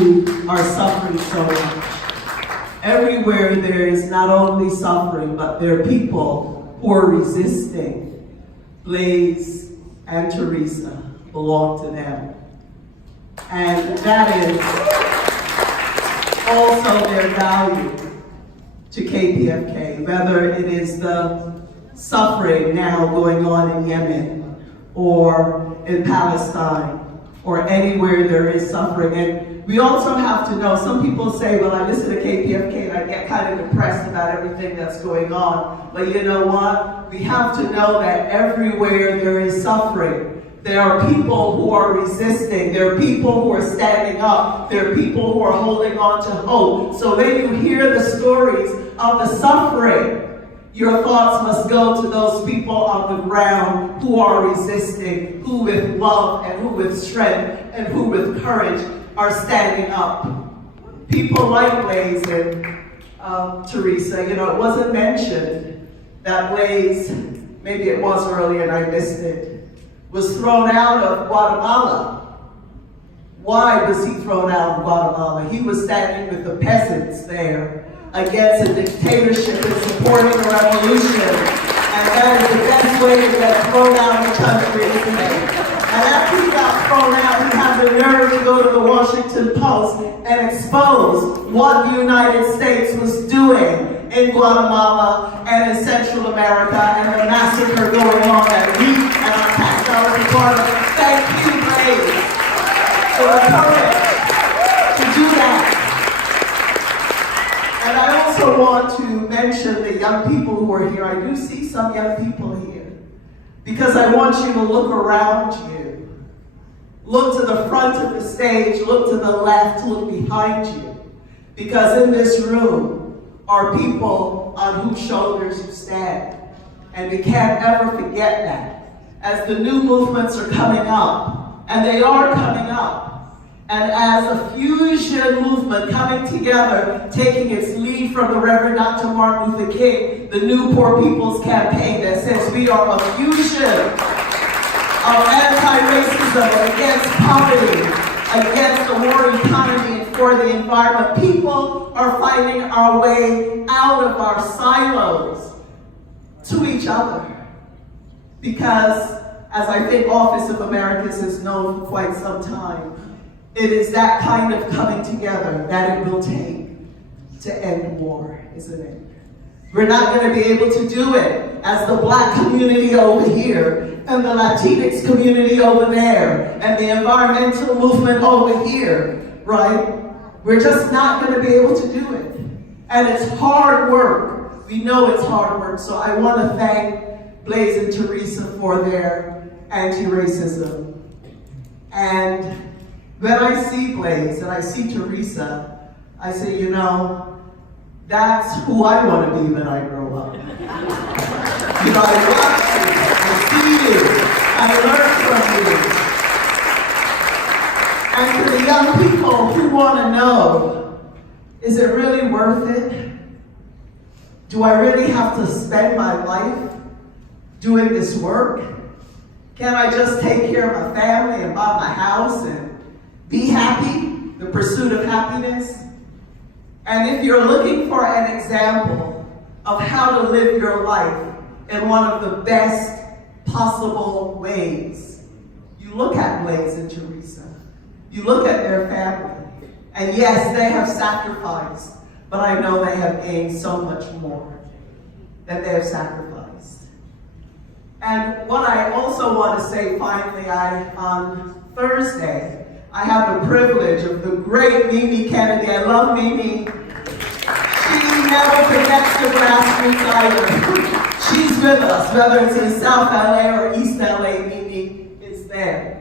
who are suffering so much. Everywhere there is not only suffering, but there are people who are resisting. Blase and Teresa belong to them. And that is also their value to KPFK, whether it is the suffering now going on in Yemen or in Palestine or anywhere there is suffering. And we also have to know, some people say, well, I listen to KPFK and I get kind of depressed about everything that's going on. But you know what? We have to know that everywhere there is suffering, there are people who are resisting. There are people who are standing up. There are people who are holding on to hope. So when you hear the stories of the suffering, your thoughts must go to those people on the ground who are resisting, who with love and who with strength and who with courage are standing up. People like Blase and Teresa, you know, it wasn't mentioned that Blase, maybe it was early and I missed it, was thrown out of Guatemala. Why was he thrown out of Guatemala? He was standing with the peasants there against a dictatorship and supporting a revolution. And that is the best way to get thrown out of the country, isn't it? And after he got thrown out, he had the nerve to go to the Washington Post and expose what the United States was doing in Guatemala and in Central America, and the massacre going on that we and our past was part of. Thank you, Blase, for the courage to do that. And I also want to mention the young people who are here. I do see some young people here, because I want you to look around you. Look to the front of the stage, look to the left, look behind you. Because in this room are people on whose shoulders you stand. And we can't ever forget that. As the new movements are coming up, and they are coming up, and as a fusion movement coming together, taking its lead from the Reverend Dr. Martin Luther King, the New Poor People's Campaign that says we are a fusion of anti-racism against poverty, against the war economy and for the environment. People are finding our way out of our silos to each other. Because, as I think Office of Americans has known for quite some time, it is that kind of coming together that it will take to end war, isn't it? We're not going to be able to do it as the Black community over here, and the Latinx community over there, and the environmental movement over here, right? We're just not going to be able to do it. And it's hard work. We know it's hard work. So I want to thank Blase and Teresa for their anti-racism. And when I see Blase and I see Teresa, I say, you know, that's who I want to be when I grow up. You know, I watch you, I see you, I learn from you. And for the young people who want to know, is it really worth it? Do I really have to spend my life doing this work? Can't I just take care of my family and buy my house and be happy? The pursuit of happiness? And if you're looking for an example of how to live your life in one of the best possible ways, you look at Blase and Teresa. You look at their family. And yes, they have sacrificed, but I know they have gained so much more that they have sacrificed. And what I also want to say finally, on Thursday, I have the privilege of the great Mimi Kennedy. I love Mimi. She never forgets the grassroots either. She's with us, whether it's in South LA or East LA, Mimi is there.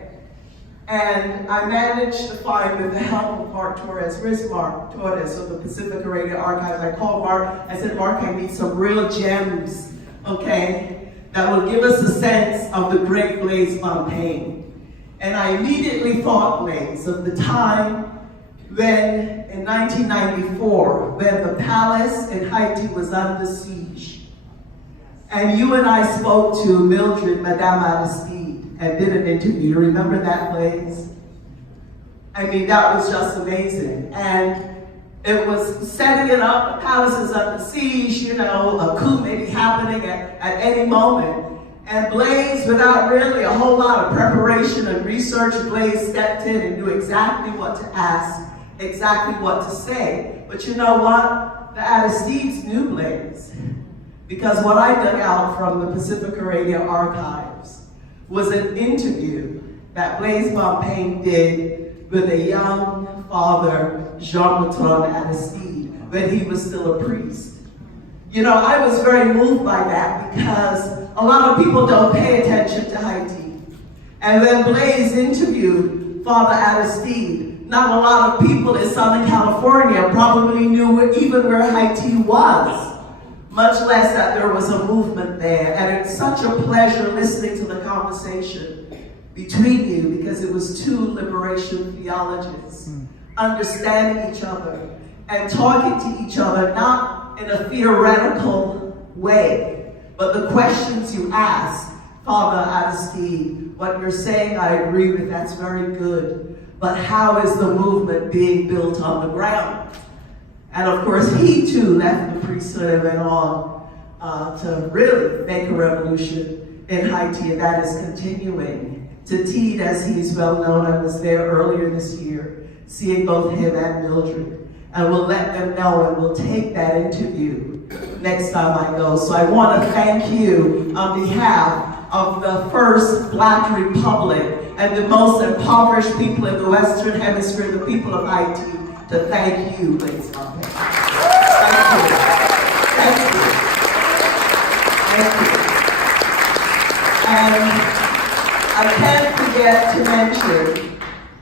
And I managed to find, with the help of Mark Torres, where's Mark Torres of the Pacifica Radio Archives? I called Mark, I said, Mark, I need some real gems, okay, that will give us a sense of the great Blase Bonpane. And I immediately thought, Blase, of the time when, in 1994, when the palace in Haiti was under siege. And you and I spoke to Mildred, Madame Aristide, and did an interview. You remember that, Blase? I mean, that was just amazing. And it was setting it up, the palace is under siege, you know, a coup may be happening at any moment. And Blase, without really a whole lot of preparation and research, Blase stepped in and knew exactly what to ask, exactly what to say. But you know what? The Aristides knew Blase. Because what I dug out from the Pacific Radio archives was an interview that Blase Bonpane did with a young father, Jean-Bertrand Aristide, when he was still a priest. You know, I was very moved by that because a lot of people don't pay attention to Haiti. And when Blase interviewed Father Aristide, not a lot of people in Southern California probably knew even where Haiti was, much less that there was a movement there. And it's such a pleasure listening to the conversation between you because it was two liberation theologians understanding each other and talking to each other, not in a theoretical way, but the questions you ask, Father Aristide, what you're saying I agree with, that's very good, but how is the movement being built on the ground? And of course, he too left the priesthood and went on to really make a revolution in Haiti, and that is continuing. To Teed, as he's well known, I was there earlier this year, seeing both him and Mildred. And we'll let them know, and we'll take that interview next time I go. So I want to thank you on behalf of the first Black Republic and the most impoverished people in the Western Hemisphere, the people of Haiti, to thank you, Blase Bonpane. Thank you. Thank you. Thank you. And I can't forget to mention,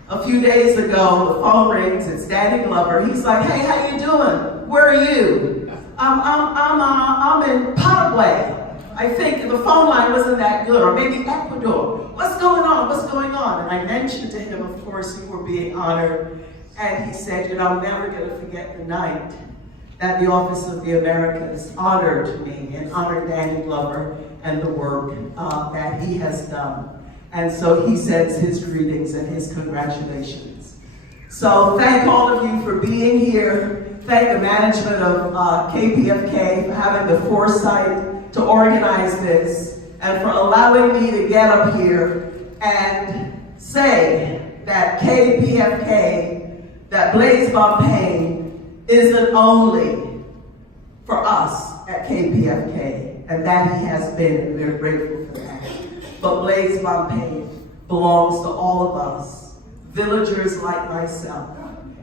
a few days ago, the phone rings, it's Danny Glover. He's like, hey, how you doing? Where are you? I'm in Paraguay. I think the phone line wasn't that good, or maybe Ecuador. What's going on? What's going on? And I mentioned to him, of course, you were being honored. And he said, you know, I'm never going to forget the night that the Office of the Americas honored me and honored Danny Glover and the work that he has done. And so he sends his greetings and his congratulations. So thank all of you for being here. Thank the management of KPFK for having the foresight to organize this and for allowing me to get up here and say that KPFK, that Blase Bonpane isn't only for us at KPFK, and that he has been, and we're grateful for that. But Blase Bonpane belongs to all of us, villagers like myself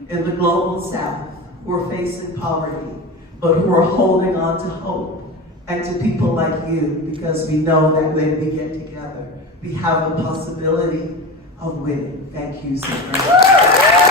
in the global South who are facing poverty, but who are holding on to hope, and to people like you, because we know that when we get together, we have a possibility of winning. Thank you so much.